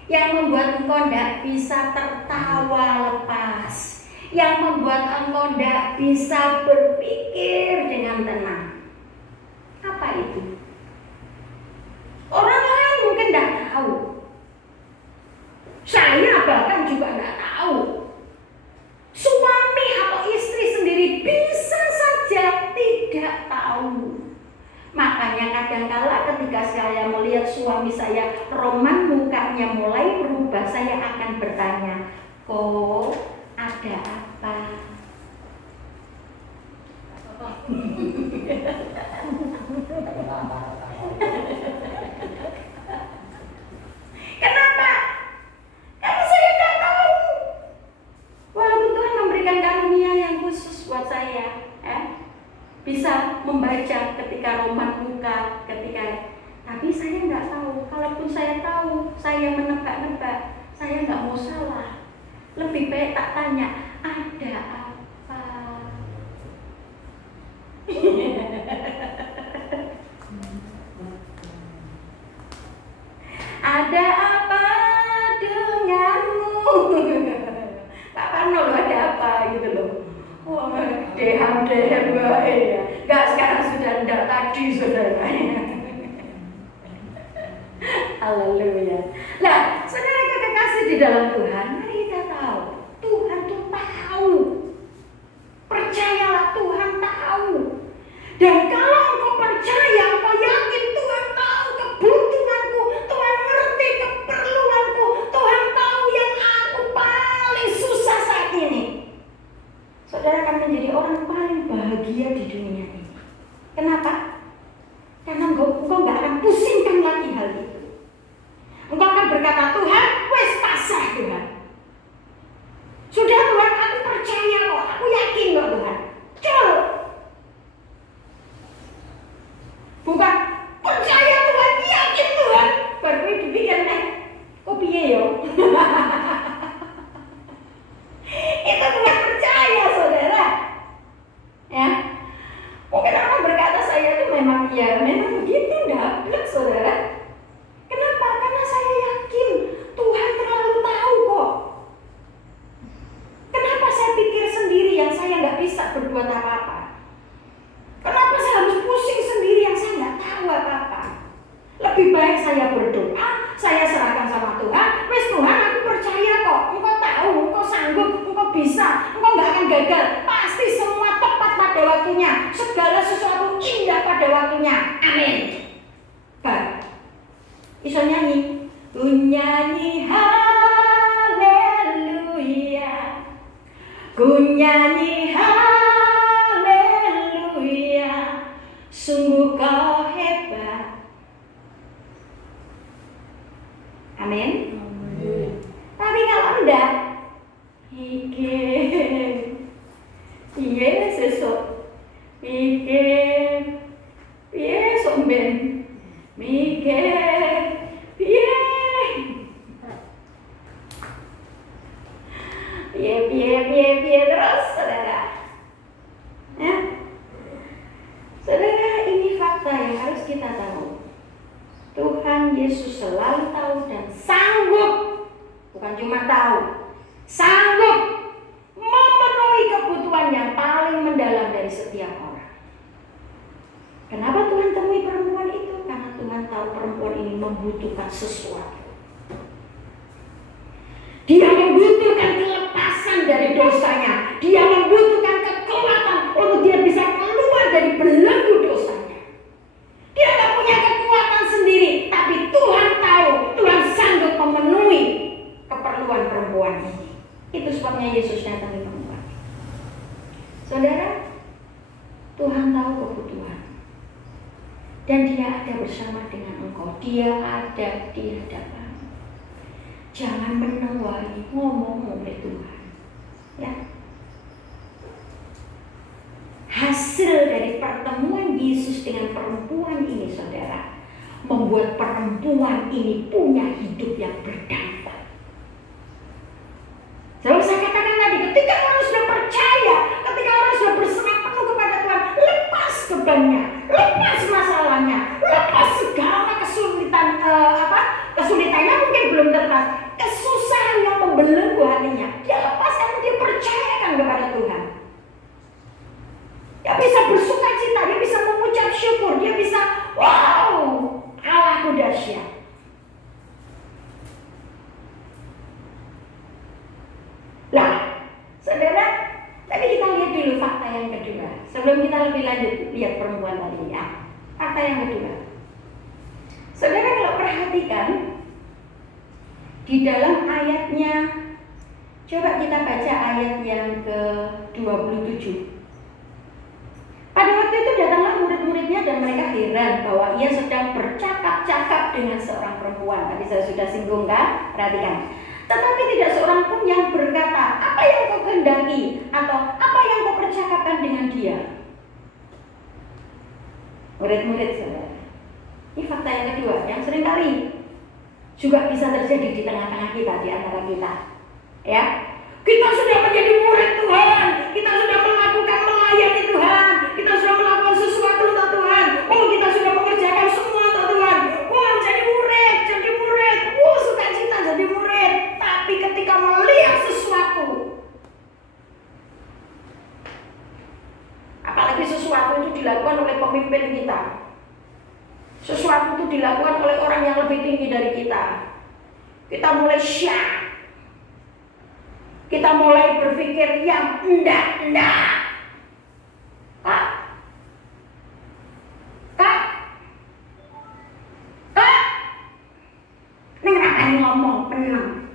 yang membuat engkau tidak bisa tertawa lepas, yang membuat engkau tidak bisa berpikir dengan tenang. Apa itu? Orang lain mungkin tidak tahu, saya bahkan juga tidak tahu. Suami atau istri sendiri bisa saja tidak tahu. Makanya kadang-kala ketika saya melihat suami saya, roman mukanya mulai berubah, saya akan bertanya, kok ada apa? Kenapa? Karena saya tidak tahu. Walaupun Tuhan memberikan karunia yang khusus buat saya, bisa membaca ketika roman muka, tapi saya nggak tahu. Kalaupun saya tahu, saya menebak-nebak, saya nggak mau salah. Lebih baik tak tanya, ada apa? Ada apa denganmu? Pak Parno loh, ada apa gitu loh. Wah, dehem ya. Gak, sekarang sudah enggak, tadi saudara. Haleluya. Nah, saudara kekasih di dalam Tuhan, mari kita tahu, Tuhan tuh tahu. Percayalah, Tuhan tahu. Dan kalau engkau percaya, engkau yakin Tuhan tahu kebutuhanku, Tuhan ngerti keperluanku, Tuhan tahu yang aku paling susah saat ini, saudara akan menjadi orang paling bahagia di dunia ini. Kenapa? Karena engkau gak akan pusingkan lagi hal itu. Engkau akan berkata, Tuhan, wes pasrah Tuhan. Sudah Tuhan, aku percaya kok, aku yakin kok Tuhan. Coba. Bukan percaya Tuhan, yakin Tuhan, baru dipikir kok piye yo. Itu bukan percaya saudara. Ya. Mungkin orang berkata saya itu memang begitu, enggak saudara. Kenapa? Karena saya yakin Tuhan terlalu tahu kok. Kenapa saya pikir sendiri yang saya nggak bisa berbuat apa-apa? Kenapa saya harus pusing sendiri yang saya nggak tahu apa-apa? Lebih baik saya berdoa, saya serahkan sama Tuhan. Wes Tuhan, aku percaya kok. Engkau tahu, engkau sanggup, engkau bisa, engkau nggak akan gagal. Pasti semua tepat pada waktunya. Segala sesuatu indah pada waktunya. Amin. Baik. Iso nyanyi. Ku nyanyi haleluya. Ku nyanyi haleluya. Sungguh kau hebat. Amin. Tapi kalau enggak, iya sesok, besok ben, terus saudara. Ya. Saudara, ini fakta yang harus kita tahu. Tuhan Yesus selalu tahu dan sanggup, bukan cuma tahu, sanggup memenuhi kebutuhan yang paling mendalam dari setiap orang. Kenapa Tuhan temui perempuan itu? Karena Tuhan tahu perempuan ini membutuhkan sesuatu. Dia membutuhkan kelepasan dari dosanya. Dia membutuhkan kekuatan untuk dia bisa keluar dari belenggu dosanya. Dia tidak punya kekuatan sendiri, tapi Tuhan tahu, Tuhan sanggup memenuhi keperluan perempuan ini. Itu sebabnya Yesus datangi perempuan. Saudara, Tuhan tahu kebutuhan. Dan dia ada bersama dengan engkau. Dia ada di hadapan. Jangan menawari, ngomong oleh Tuhan. Ya. Hasil dari pertemuan Yesus dengan perempuan ini, saudara, membuat perempuan ini punya hidup yang berdampak. Jadi saya katakan tadi, ketika orang sudah percaya, ketika orang sudah berserah penuh kepada Tuhan, lepas Sebelum kita lebih lanjut lihat perempuan tadi ya. Fakta yang kedua. Saudara kalau perhatikan di dalam ayatnya, coba kita baca ayat yang ke-27. Pada waktu itu datanglah murid-muridnya dan mereka heran bahwa ia sedang bercakap-cakap dengan seorang perempuan. Tadi saya sudah singgung kan? Perhatikan. Tetapi tidak seorang pun yang berkata, apa yang kau kehendaki? Atau apa yang kau percakapkan dengan dia? Murid-murid saudara. Ini fakta yang kedua, yang seringkali juga bisa terjadi di tengah-tengah kita, di antara kita. Ya, kita sudah menjadi murid Tuhan, kita sudah melakukan melayani Tuhan, kita sudah melakukan sesuatu untuk Tuhan. Oh, kita sudah mengerjakan semua untuk Tuhan. Oh, jadi murid, oh, sukacita jadi murid. Tapi ketika melihat sesuatu, apalagi sesuatu itu dilakukan oleh pemimpin kita, sesuatu itu dilakukan oleh orang yang lebih tinggi dari kita mulai syak, kita mulai berpikir yang enggak. Ini ngapain ngomong penang?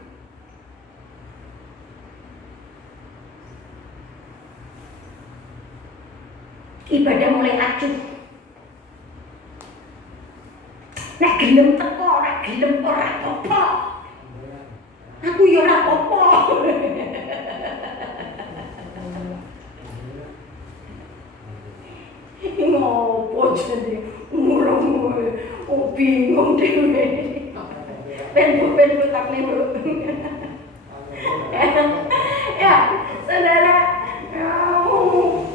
Ibadah mulai acuh. Nek gelem teko, ora gelem ora apa. Aku ya ora apa. Ngopo jadi murung, bingung dhewe. Ben tak lembut. Ya, saudara,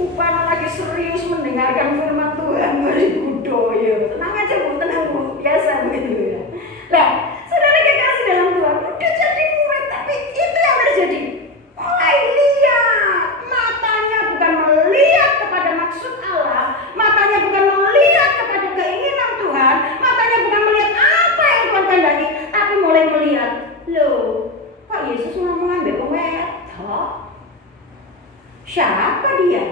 bukan lagi serius mendengarkan firman Tuhan dari budaya. Tenang aja Bu, tenang Bu, biasa begitu ya. Nah, saudara kekasih dalam Tuhan, udah jadi murid, tapi itu yang terjadi. Mulai lihat, matanya bukan melihat kepada maksud Allah, matanya bukan melihat kepada keinginan Tuhan, matanya bukan melihat apa yang Tuhan kehendaki, tapi mulai melihat, loh, Pak Yesus mau mengambil wedok. Siapa dia?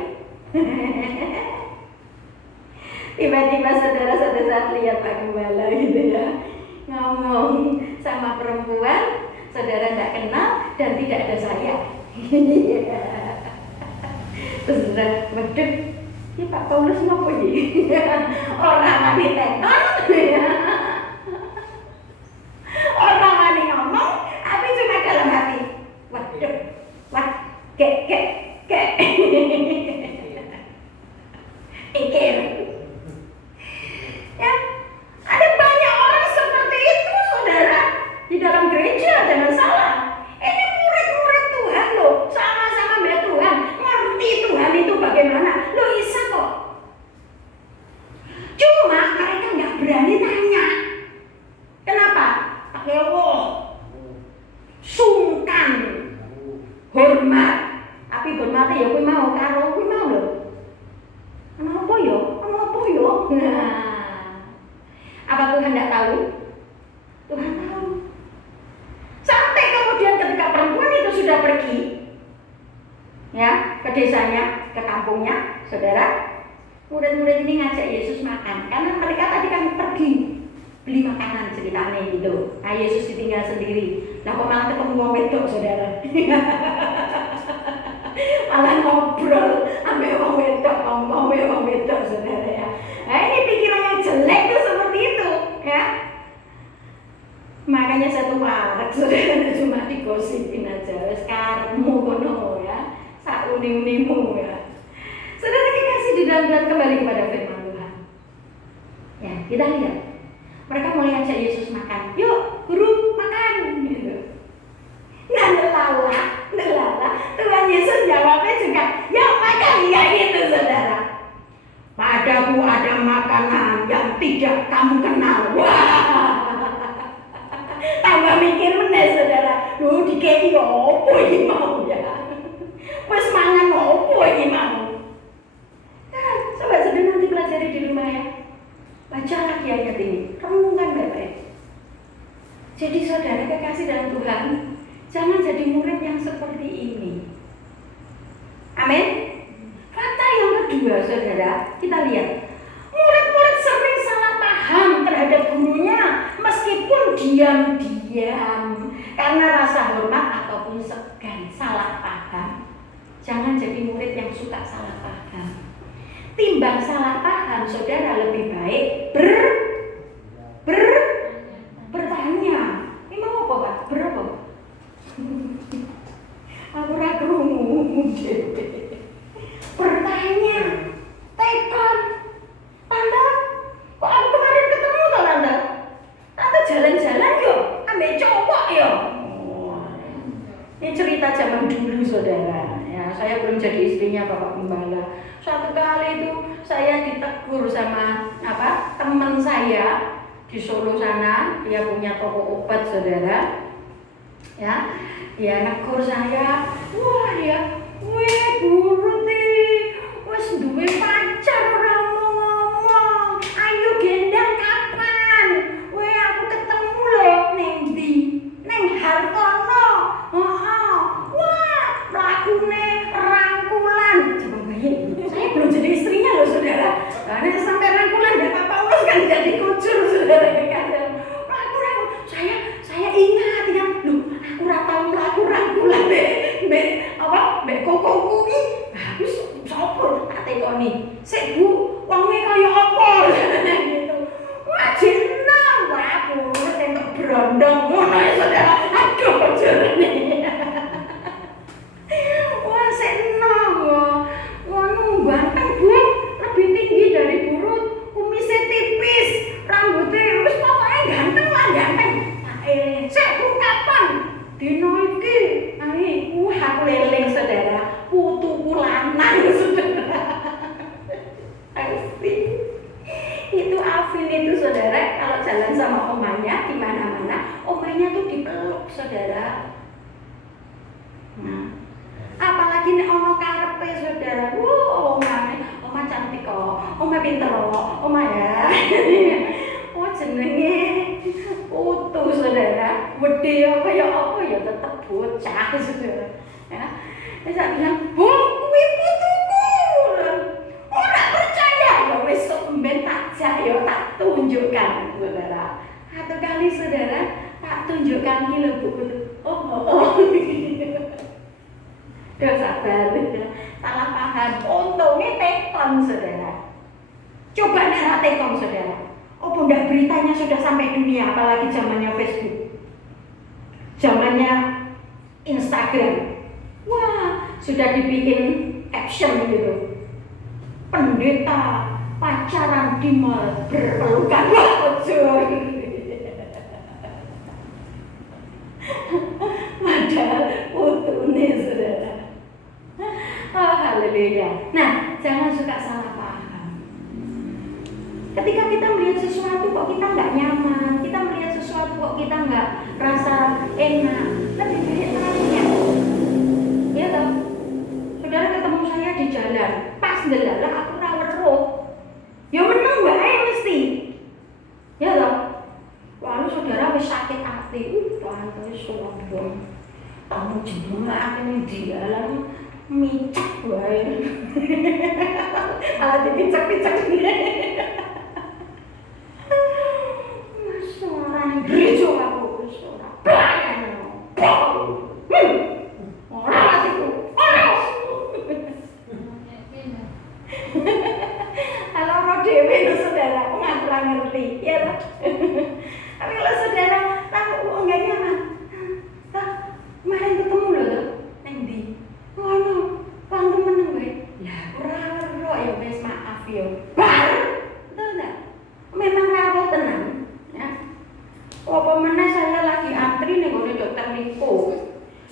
Tiba-tiba saudara satu saat lihat Pak Gembala gitu ya, ngomong sama perempuan, saudara tidak kenal dan tidak ada saya. Terus saudara, waduh, ini Pak Paulus ngapa sih? Orang wanita ya. Orang wanita ngomong, tapi cuma dalam hati. Waduh, kek. Pikir. Ya, ada banyak orang seperti itu, saudara, di dalam gereja. Jangan salah. Ini murid-murid Tuhan loh, sama-sama mbak Tuhan, ngerti Tuhan itu bagaimana. Lo bisa kok. Cuma mereka nggak berani tanya. Kenapa? Pakai sungkan, hormat. Tapi hormatnya ya kuwi mau karo kuwi mau lho. Ana apa ya? Nah. Apa Tuhan tidak tahu? Tuhan tahu. Sampai kemudian ketika perempuan itu sudah pergi ya, ke desanya, ke kampungnya, saudara, murid-murid ini ngajak Yesus makan. Karena mereka tadi kan pergi beli makanan ceritanya gitu. Nah, Yesus ditinggal sendiri. Nah, kok malah ketemu wong wedok, saudara. Malah ngobrol ambil wong wedok, ngomong wong wedok, saudara ya. Nah, ini pikiran yang jelek tuh seperti itu ya. Makanya satu warak, saudara, cuma digosipin aja. Wes karmu kono ya, sak uni-unimu ya. Saudara dikasih di dalam kembali kepada firman Tuhan. Ya, kita lihat. Mereka mulai ajak Yesus makan. Yuk, guru makan gitu. Nah, nelala. Tuhan Yesus jawabnya juga, ya makan ya gitu, saudara. Padaku ada makanan yang tidak kamu kenal. Wah, tambah mikir meneh, saudara. Lu dikeki opo iki mau ya? Wes mangan opo iki mau? Nah, coba saudara nanti pelajari di rumah ya. Baca lagi ayat ini, renungan baik-baik. Jadi saudara kekasih dalam Tuhan, jangan jadi murid yang seperti ini. Amin. Kata yang kedua, saudara. jangan jadi murid yang suka salah paham. Timbang salah paham, saudara lebih baik bertanya. Ini mau apa, Pak? Berapa? Aku ora krungu dhewe. Bertanya, tekon. Tante, kok aku kemarin ketemu toh, Tante? Tante jalan-jalan yo, ambek cowok yo. Ini cerita zaman dulu, saudara. Ya, saya belum jadi istrinya Bapak Gembala. Suatu kali itu saya ditegur sama teman saya di Solo sana. Dia punya toko obat, saudara. Ya, dia negur saya. Wah, dia, weh guru nih, wes duwe pacar ora mau ngomong. Ayo gendang kapan? Weh aku ketemu loh ning ndi? Ning Hartono. Wah, mlakune rangkulan. Coba bayangin, saya belum jadi istrinya loh, saudara. Karena sampai rangkulan enggak apa-apa, urus kan jadi kucur, saudara. Saya ingat ya, loh, aku ora tau mlaku rangkulan mbek kokoku iki. Habis sapa tak tekoni. Sik Bu, wonge kaya apa? Gitu. Wah, jeneng aku entuk brondong ngono ya, saudara. Aduh, kejane. Wah, seneng kok. Ngono ganteng, Bu. Lebih tinggi dari burut, kumisnya tipis, rambutnya wis pokoknya ganteng lah, ganteng. Sik Bu, kapan? Dino iki. Aku leleng, saudara. Putuku lanang, saudara. Pasti. Itu Afin itu, saudara, kalau jalan sama omanya di mana-mana, omanya tuh dipeluk, saudara. Nah, apalagi nek ono karepe, saudara. Oma cantik kok. Oma pinter kok. Oma ya. Oh, jenenge putu, saudara. Gede apa ya tetep bocah, saudara. Ya. Saya bilang, "Bu, kuwi putuku." Ora percaya, ya wis sok mben tak jaya, tak tunjukkan, saudara. Satu kali, saudara, tak tunjukkan iki lho, Bu. Oh. Gak sabar, salah paham. Untungnya tekon, saudara. Coba nek tekon, saudara. Oh, bunda beritanya sudah sampai dunia, apalagi zamannya Facebook, zamannya Instagram. Wah, sudah dibikin caption gitu. Pendeta pacaran di mall berpelukan. Wah, ujur. Padahal putune, saudara. Oh, haleluya. Nah, jangan suka salah paham. Ketika kita melihat sesuatu kok kita nggak nyaman, kita melihat sesuatu kok kita nggak rasa enak, lebih baik tanya. Ya toh, saudara ketemu saya di jalan, pas delalah aku ora weruh. Ya meneng wae mesti. Ya toh. Lalu saudara wis sakit hati, Tuhan wis sombong. Kamu jenenge akene dialan micak wae. Ala dipicak-picak. Mas orang gereja aku wis ora pelayan. Ora atiku. Halo Rodewi itu, saudara, aku nggak ngerti, ya toh. Tapi kalau saudara tahu enggak nyaman, kemarin ketemu loh tuh, Nendi. Ngono, bang temen gue. Lah, ora ya wis maaf yo. Bar, betul enggak? Memang rawuh tenang, ya. Apa meneh saya lagi antri ning gone dokter Niko.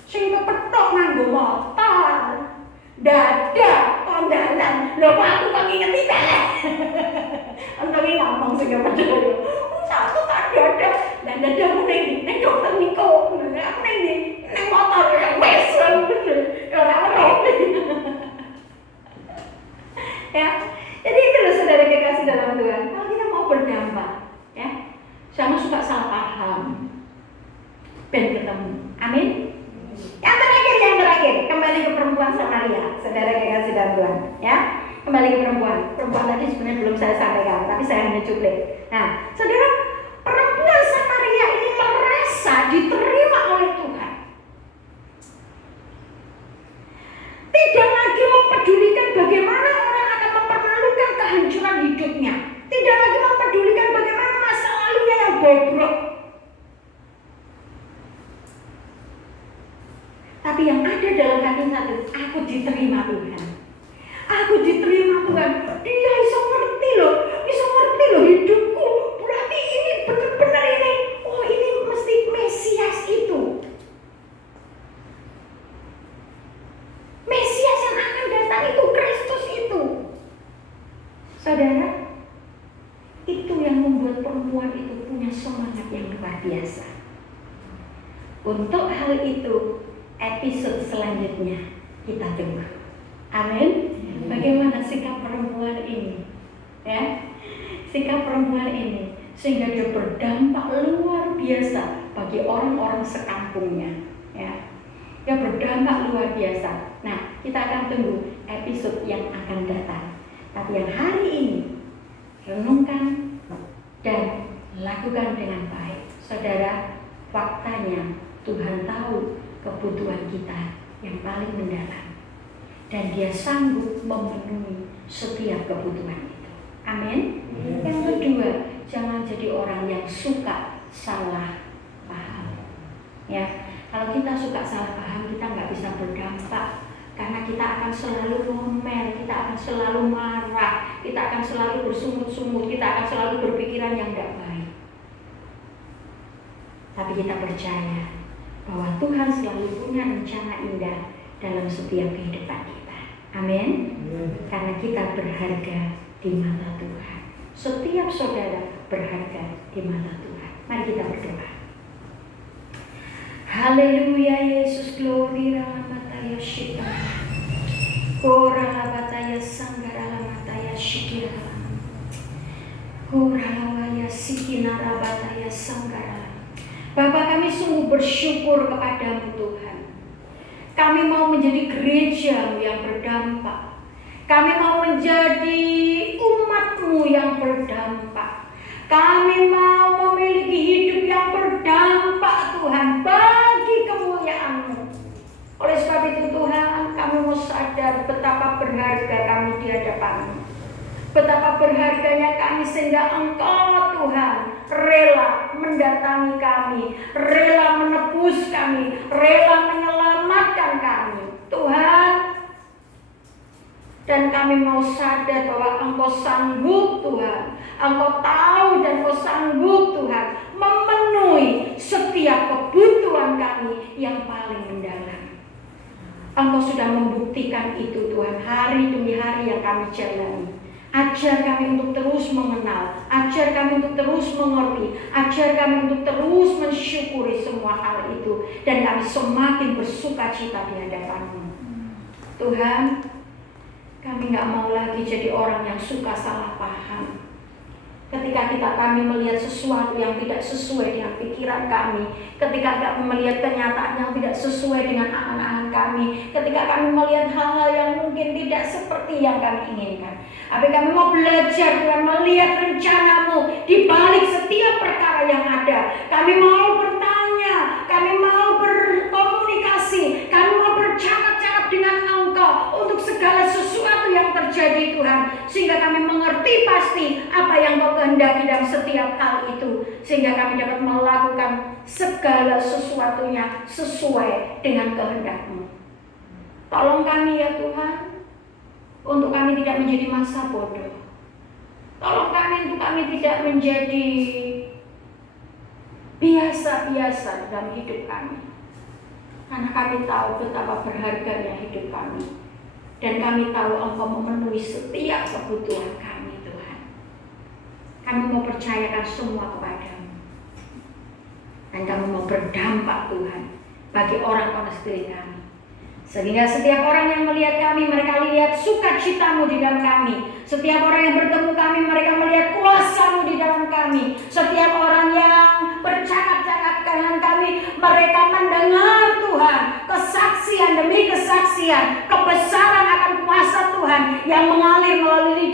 Sing kepethuk nganggo motor. Dadah, kondalan. Lho kok aku kok ngingeti teh. Untunge ngomong sing kepethuk. Satu tak dadah, dan dadahmu ning dokter Niko. Aku ning motor ya wis. Ora ora. Ya. Jadi itu loh, saudara kekasih dalam Tuhan. Kalau kita mau berdampak, ya. Jangan suka salah paham. Ben ketemu. Amin. Yang terakhir, kembali ke perempuan Samaria, saudara kekasih dalam Tuhan, ya. Kembali ke perempuan tadi sebenarnya belum saya sampaikan, tapi saya hanya cuplik. Nah, saudara, perempuan Samaria ini merasa diterima oleh Tuhan. Tidak bagaimana orang akan mempermalukan kehancuran hidupnya. Tidak lagi mempedulikan bagaimana masa lalunya yang bobrok. Tapi yang ada dalam hati satu, aku diterima Tuhan. Aku diterima Tuhan. Dia bisa ngerti loh hidupku. Berarti ini benar-benar ini. Oh, ini mesti Mesias itu. Mesias yang akan datang itu, Kristus itu. Saudara, itu yang membuat perempuan itu punya semangat yang luar biasa. Untuk hal itu, episode selanjutnya kita tunggu. Amin. Bagaimana sikap perempuan ini? Ya, sikap perempuan ini sehingga dia berdampak luar biasa bagi orang-orang sekampungnya. Ya, dia berdampak luar biasa. Nah, kita akan tunggu episode yang akan datang. Tapi yang hari ini, renungkan dan lakukan dengan baik. Saudara, faktanya Tuhan tahu kebutuhan kita yang paling mendalam, dan Dia sanggup memenuhi setiap kebutuhan itu. Amin. Yang kedua, jangan jadi orang yang suka salah paham. Ya, kalau kita suka salah paham, kita nggak bisa berdampak. Karena kita akan selalu ngomel, kita akan selalu marah, kita akan selalu bersungut-sungut, kita akan selalu berpikiran yang tidak baik. Tapi kita percaya bahwa Tuhan selalu punya rencana indah dalam setiap kehidupan kita. Amin. Karena kita berharga di mata Tuhan. Setiap saudara berharga di mata Tuhan. Mari kita berdoa. Haleluya, Yesus, glory ramataya shita. Ora labataya sanggara lamataya shikira. Ora lawaya sikina rabataya sanggara. Bapa, kami sungguh bersyukur kepadamu Tuhan. Kami mau menjadi gereja yang berdampak. Kami mau menjadi umat-Mu yang berdampak. Kami mau memiliki hidup yang berdampak Tuhan bagi kemuliaan-Mu. Oleh sebab itu Tuhan, kami mau sadar betapa berharga kami di hadapan-Mu. Betapa berharganya kami sehingga Engkau Tuhan rela mendatangi kami, rela menebus kami, rela menyelamatkan kami Tuhan. Dan kami mau sadar bahwa Engkau sanggup Tuhan, Engkau tahu dan Engkau sanggup Tuhan memenuhi setiap kebutuhan kami yang paling mendalam. Engkau sudah membuktikan itu Tuhan hari demi hari yang kami jalani. Ajar kami untuk terus mengenal, ajar kami untuk terus mengerti, ajar kami untuk terus mensyukuri semua hal itu, dan kami semakin bersuka cita di hadapan-Mu. Tuhan, kami gak mau lagi jadi orang yang suka salah paham. Ketika kami melihat sesuatu yang tidak sesuai dengan pikiran kami, ketika kami melihat kenyataan yang tidak sesuai dengan angan-angan kami, ketika kami melihat hal-hal yang mungkin tidak seperti yang kami inginkan. Tapi kami mau belajar Tuhan, melihat rencana-Mu di balik setiap perkara yang ada. Kami mau bertanya, kami mau berkomunikasi, kami mau bercakap-cakap dengan Engkau untuk segala sesuatu yang terjadi Tuhan, sehingga kami mengerti pasti apa yang Kau kehendaki dalam setiap hal itu, sehingga kami dapat melakukan segala sesuatunya sesuai dengan kehendak-Mu. Tolong kami ya Tuhan, untuk kami tidak menjadi masa bodoh. Tolong kami untuk kami tidak menjadi biasa-biasa dalam hidup kami. Karena kami tahu betapa berharganya hidup kami. Dan kami tahu Engkau memenuhi setiap kebutuhan kami Tuhan. Kami mau percayakan semua kepadamu. Dan kami mau berdampak Tuhan bagi orang-orang sekeliling kami. Sehingga setiap orang yang melihat kami, mereka lihat sukacita-Mu di dalam kami. Setiap orang yang bertemu kami, mereka melihat kuasa-Mu di dalam kami. Setiap orang yang bercakap-cakap dengan kami, mereka mendengar Tuhan kesaksian demi kesaksian, kebesaran akan kuasa Tuhan yang mengalir melalui